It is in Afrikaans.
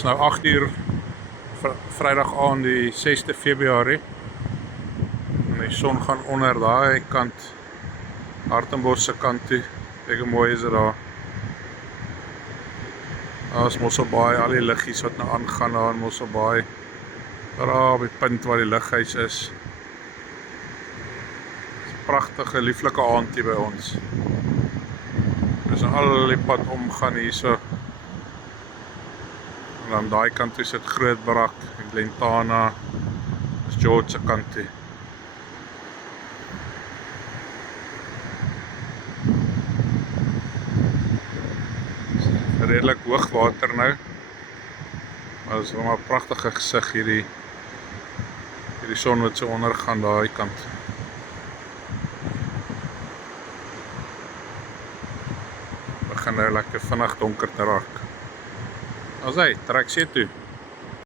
Is nou 8 uur Vrydag aand die 6de Februarie. En die son gaan onder daai kant, Hartenbos se kant toe. Kyk hoe mooi is dit daar. Daar is Mosselbaai, al die liggies wat nou aangaan daar in Mosselbaai. Daar op die punt waar die lighuis is. Pragtige, lieflike aand hier by ons. Dis nou al die pad omgaan hierso. En aan daai kant toe sit Grootbrak en Glentana. Dis George se kant toe. Redelik hoog water nou. Maar dit is wel 'n pragtige gesig hierdie son wat so ondergaan daai kant. Begin nou lekker vinnig donker te raak. As hy trek see toe.